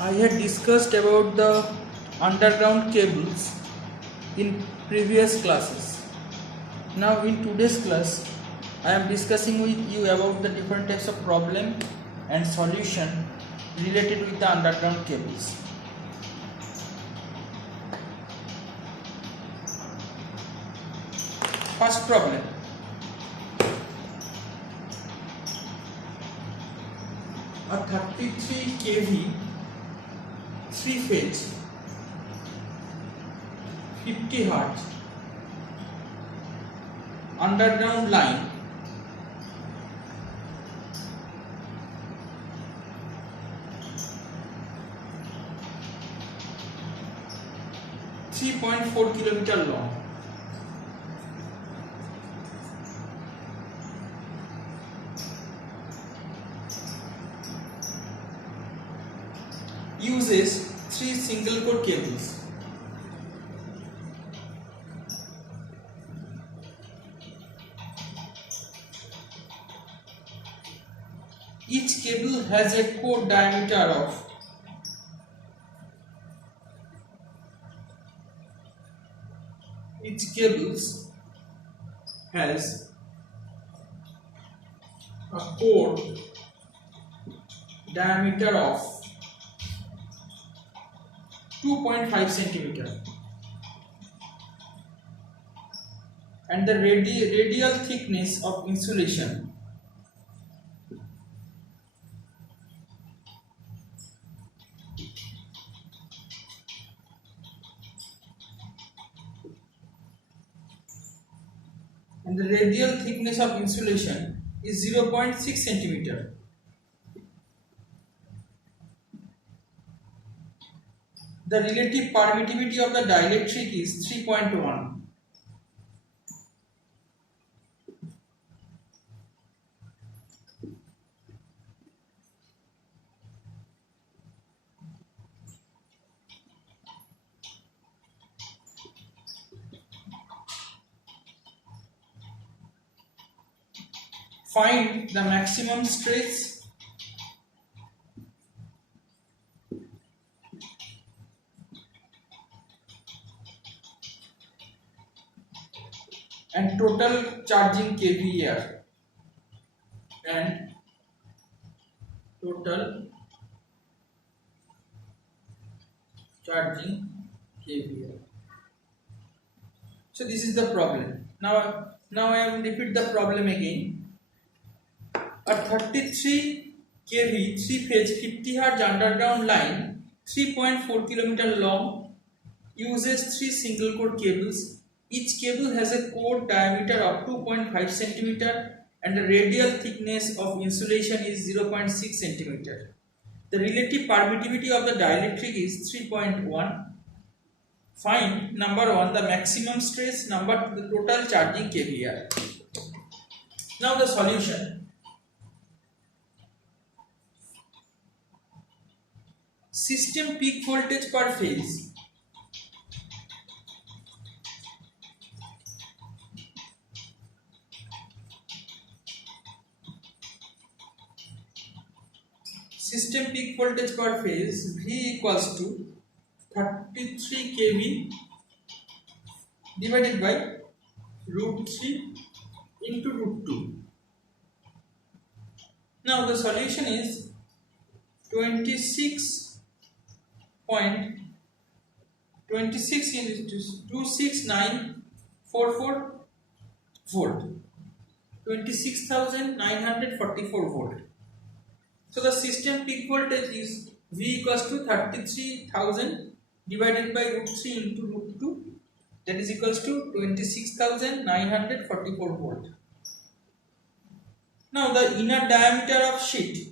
I had discussed about the underground cables in previous classes. Now in today's class, I am discussing with you about the different types of problem and solution related with the underground cables. First problem. A 33 kV 3-phase 50 Hz underground line .4 kilometer long uses 3 single core cables. Each cable has a core diameter of a core diameter of 2.5 centimeter and the radial thickness of insulation is 0.6 centimeter. The relative permittivity of the dielectric is 3.1. Find the maximum stress and total charging kVAr So this is the problem. Now I will repeat the problem again. A 33 kV 3-phase 50 Hz underground line 3.4 km long uses 3 single core cables. Each cable has a core diameter of 2.5 cm and the radial thickness of insulation is 0.6 cm. The relative permittivity of the dielectric is 3.1. Find number 1 the maximum stress, number 2 the total charging kVAr. Now the solution. System peak voltage per phase V equals to 33 kV divided by root 3 into root 2. Now the solution is 26 into 26944 volt, 26,944 volt. So the system peak voltage is V equals to 33,000 divided by root 3 into root 2, that is equals to 26,944 volt. Now the inner diameter of sheet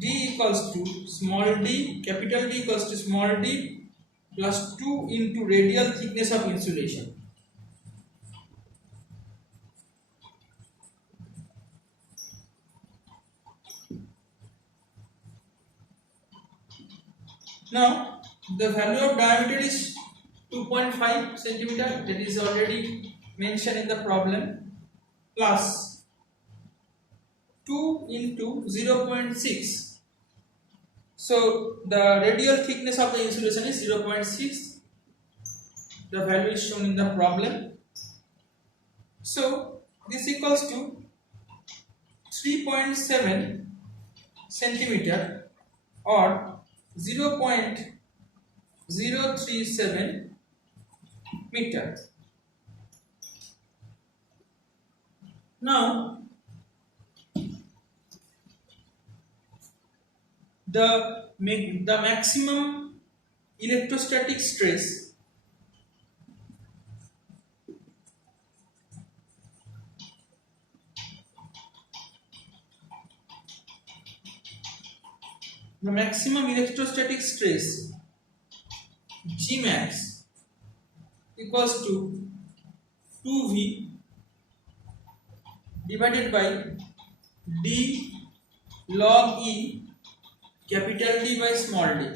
D equals to small d, capital D equals to small d plus 2 into radial thickness of insulation. Now the value of diameter is 2.5 centimeter, that is already mentioned in the problem, plus 2 into 0.6. So the radial thickness of the insulation is 0.6. The value is shown in the problem. So this equals to 3.7 centimeter or 0.037 meter. Now the maximum electrostatic stress Gmax equals to 2V divided by D log E capital D by small d.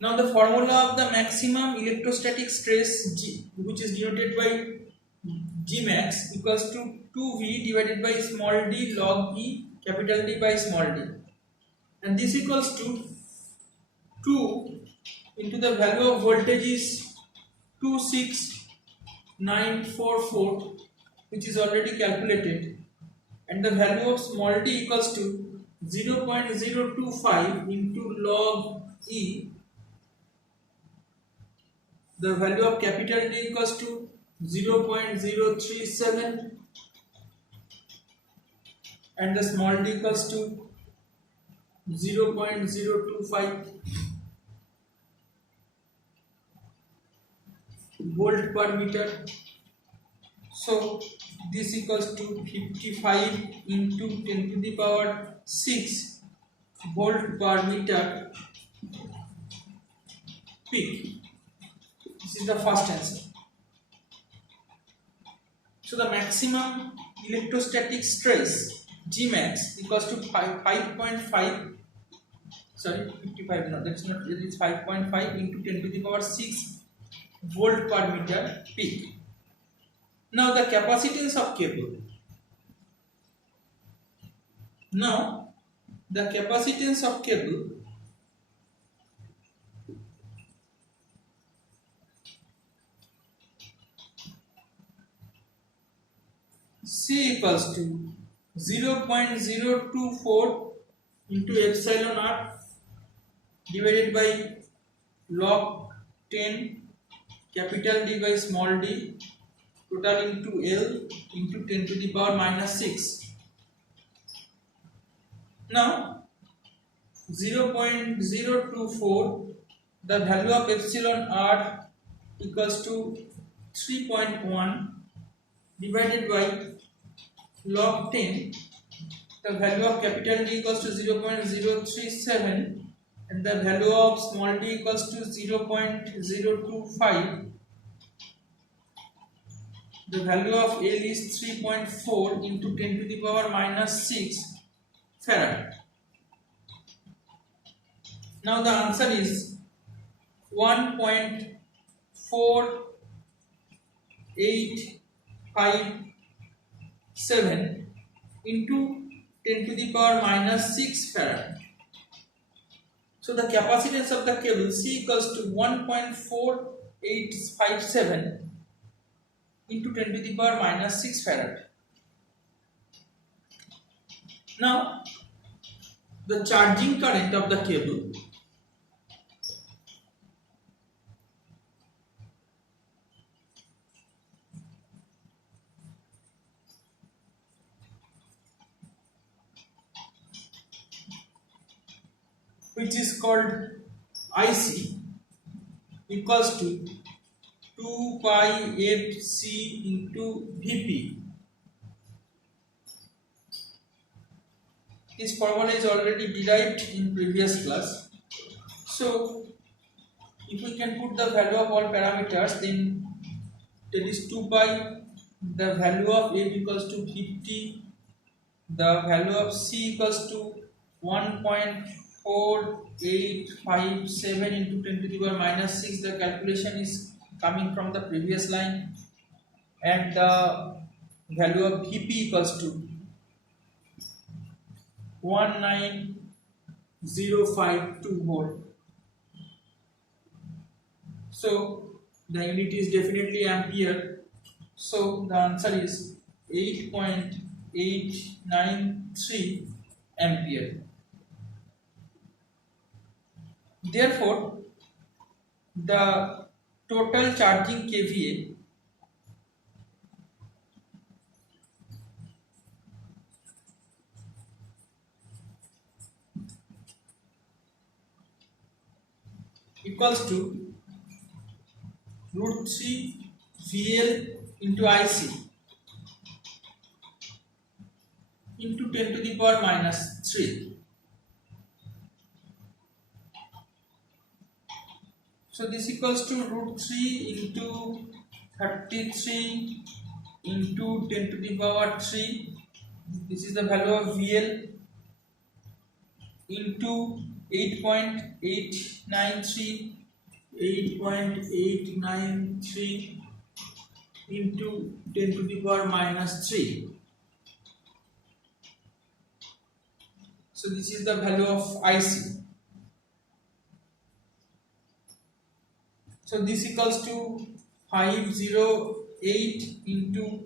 Now the formula of the maximum electrostatic stress G, which is denoted by Gmax, equals to 2V divided by small d log E capital D by small d, and this equals to 2 into the value of voltage is 26944, which is already calculated, and the value of small d equals to 0.025 into log E. The value of capital D equals to 0.037 and the small d equals to 0.025 volt per meter. So this equals to 55 into 10 to the power 6 volt per meter peak. This is the first answer. So the maximum electrostatic stress Gmax equals to 5.5. Sorry, 55. No, that's not. It is 5.5 into 10 to the power 6 volt per meter peak. Now the capacitance of cable. Now the capacitance of cable C equals to 0.024 into epsilon r divided by log 10 capital D by small d total into L into 10 to the power minus 6. Now 0.024, the value of epsilon r equals to 3.1 divided by log 10, the value of capital D equals to 0.037 and the value of small d equals to 0.025. The value of L is 3.4 into 10 to the power minus 6 farad. Now the answer is 1.4857 into 10 to the power minus 6 farad. So the capacitance of the cable C equals to 1.4857 into 10 to the power minus 6 farad. Now the charging current of the cable which is called IC equals to 2 pi FC into Vp. This formula is already derived in previous class. So if we can put the value of all parameters, then there is 2 pi, the value of A equals to 50, the value of C equals to 1.4857 4857 into 10 to the power minus 6. The calculation is coming from the previous line, and the value of Vp equals to 19052 volt. So the unit is definitely ampere. So the answer is 8.893 ampere. Therefore, the total charging kVA equals to root 3 VL into IC into 10 to the power minus 3. So this equals to root 3 into 33 into 10 to the power 3. This is the value of VL into 8.893 into 10 to the power minus 3. So this is the value of IC. So this equals to 508 into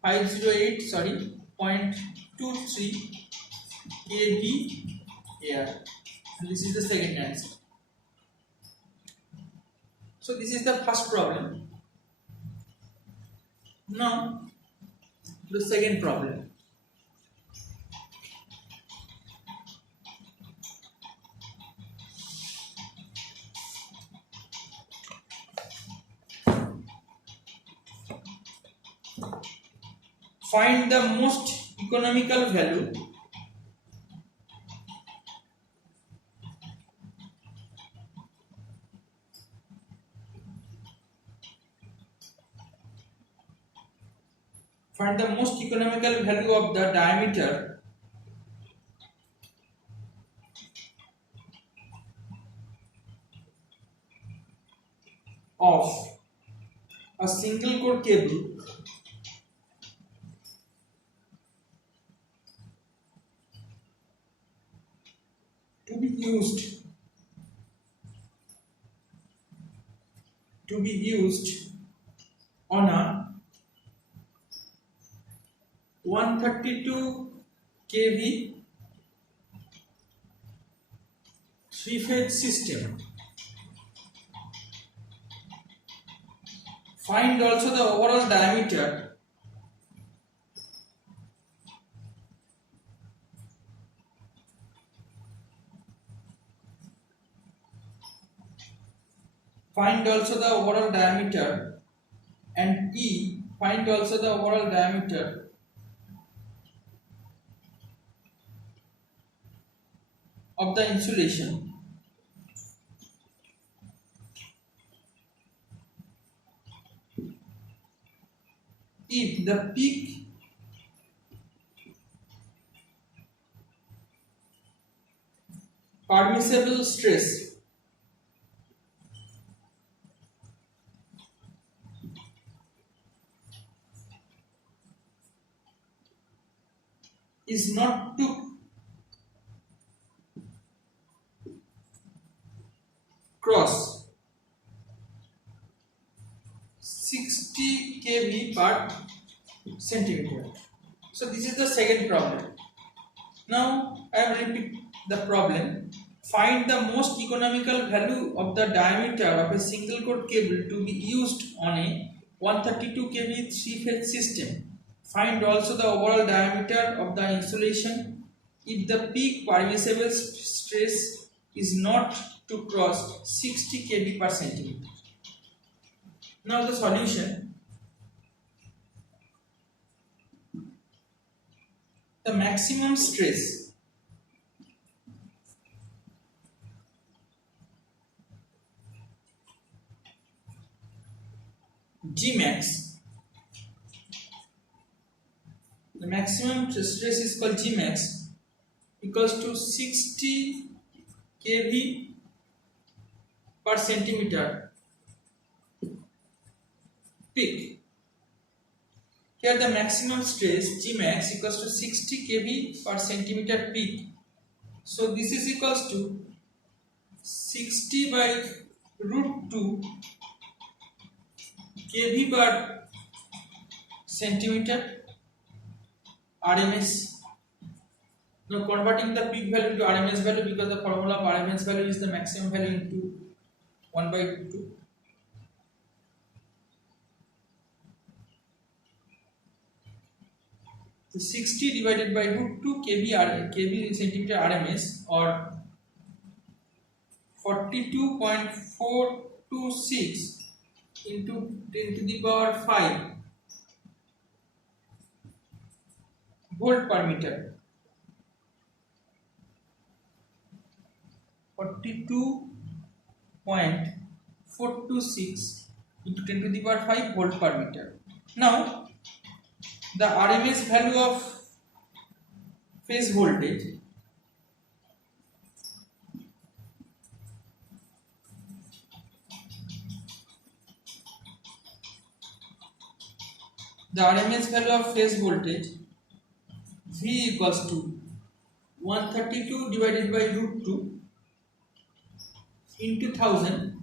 508 0.23 kVAr. And this is the second answer. So this is the first problem. Now the second problem. Find the most economical value of the diameter of a single core cable to be used on a 132 kV 3-phase system. Find also the overall diameter and find also the overall diameter of the insulation if the peak permissible stress is not to cross 60 kV per centimeter. So this is the second problem. Now I will repeat the problem. Find the most economical value of the diameter of a single core cable to be used on a 132 kV 3-phase system. Find also the overall diameter of the insulation if the peak permissible stress is not to cross 60 kV per centimeter. Now the solution. The maximum stress Gmax, the maximum stress is called Gmax, equals to 60 kV per centimeter peak. Here the maximum stress Gmax equals to 60 kV per centimeter peak. So this is equals to 60 by root 2 kV per centimeter RMS. Now converting the peak value to RMS value, because the formula of RMS value is the maximum value into 1 by root 2. So 60 divided by root 2 kV centimeter RMS, or 42.426 into 10 to the power 5 volt per meter. 42.426 into 10 to the power 5 volt per meter. Now the RMS value of phase voltage V equals to 132 divided by root 2 into 1000,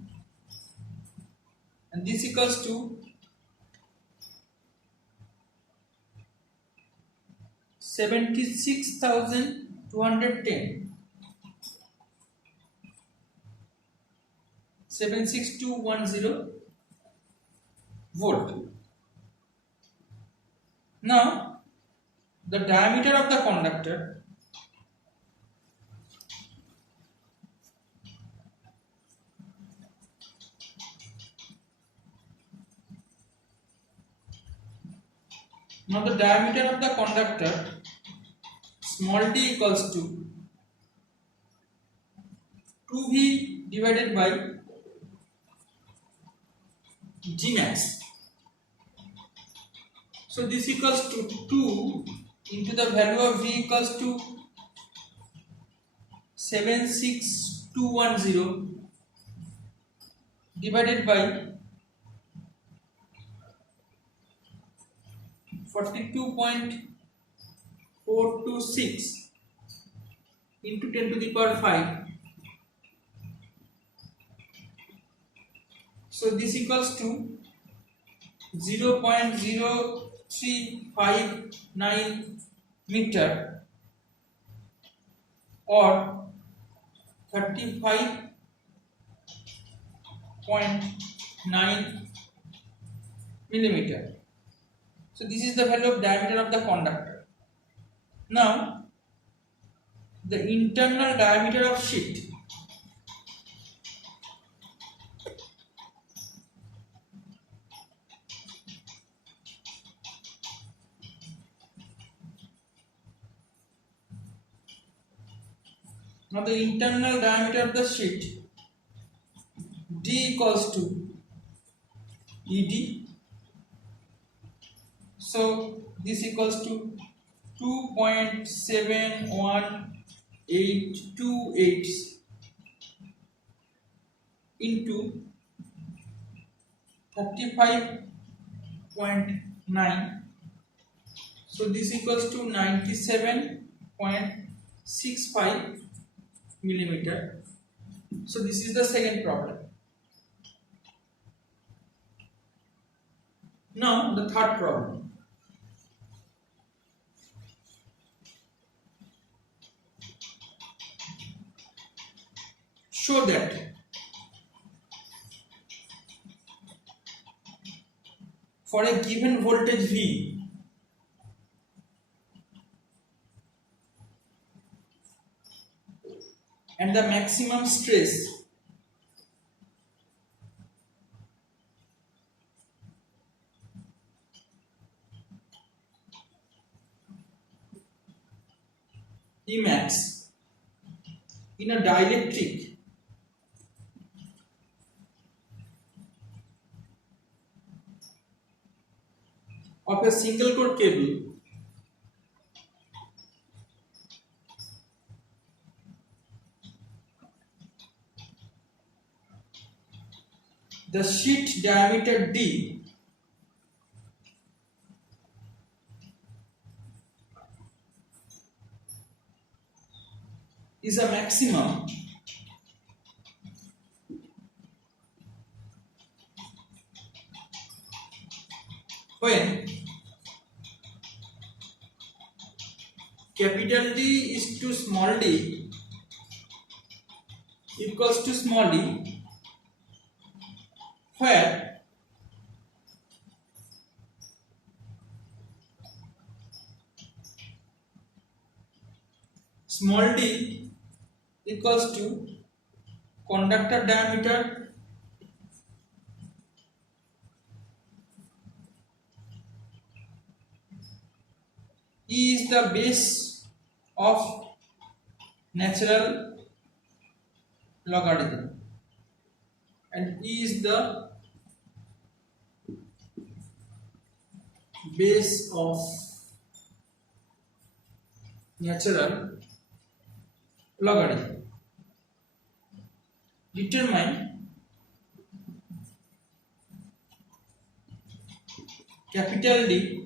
and this equals to 76,210, 76210 volt. Now the diameter of the conductor small d equals to 2V divided by Gmax. So this equals to 2 into the value of V equals to 76210 divided by 42.426 into 10 to the power 5. So this equals to 0.0359 meter, or 35.9 millimeter. So this is the value of diameter of the conductor. Now the internal diameter of sheet D equals to ED. So this equals to 2.71828 into 35.9. So this equals to 97.65 millimeter. So this is the second problem. Now the third problem. Show that for a given voltage V, and the maximum stress Emax in a dielectric of a single core cable the sheet diameter D is a maximum when capital D is to small d equals to small d, where small d equals to conductor diameter E is the base of natural logarithm and E is the base of natural logarithm. Determine capital D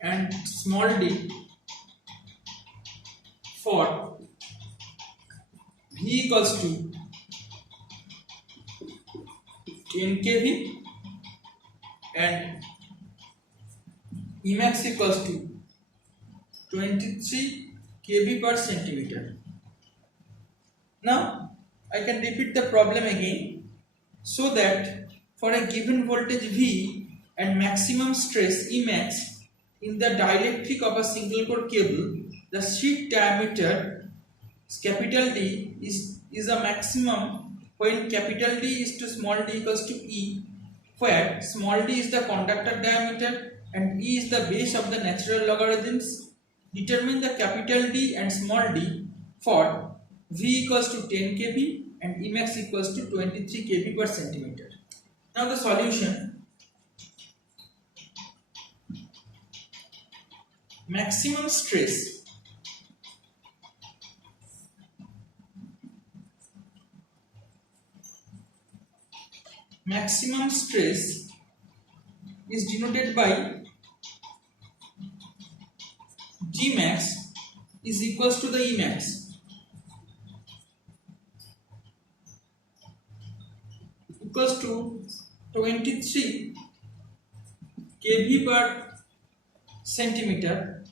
and small d for V equals to 10 kV and Emax equals to 23 kV per centimeter. Now I can repeat the problem again, so that for a given voltage V and maximum stress Emax in the dielectric of a single core cable, the sheet diameter capital D is a maximum when capital D is to small d equals to E, where small d is the conductor diameter and E is the base of the natural logarithms. Determine the capital D and small d for V equals to 10 kV and Emax equals to 23 kV per centimeter. Now the solution: maximum stress is denoted by Gmax is equals to the Emax equals to 23 kV per centimeter.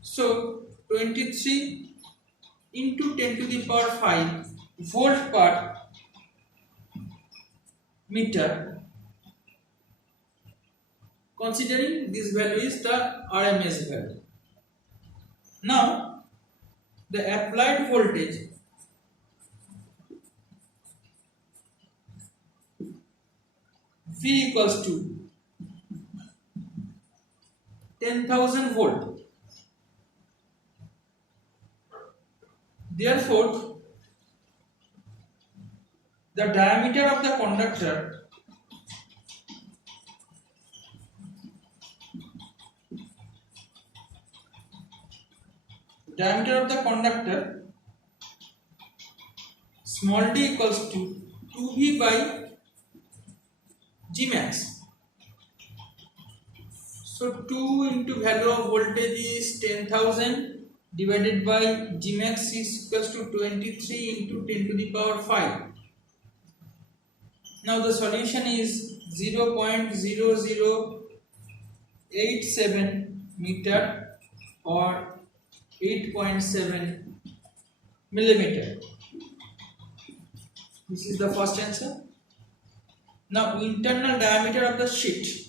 So 23 into 10 to the power 5 volt per meter, considering this value is the RMS value. Now the applied voltage V equals to 10,000 volt. Therefore, the diameter of the conductor small d equals to 2V by Gmax. So 2 into value of voltage is 10,000 divided by Gmax is equals to 23 into 10 to the power 5. Now the solution is 0.0087 meter or 8.7 millimeter. This is the first answer. Now internal diameter of the sheet.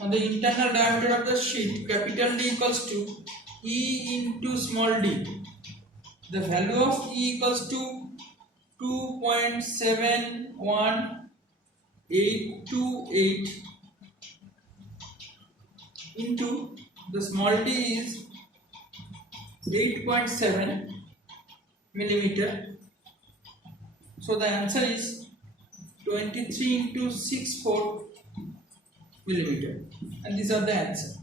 Now the internal diameter of the sheet capital D equals to E into small d. The value of E equals to 2.71828 into the small d is 8.7 millimeter. So the answer is 23 into 6 4 millimeter, and these are the answer.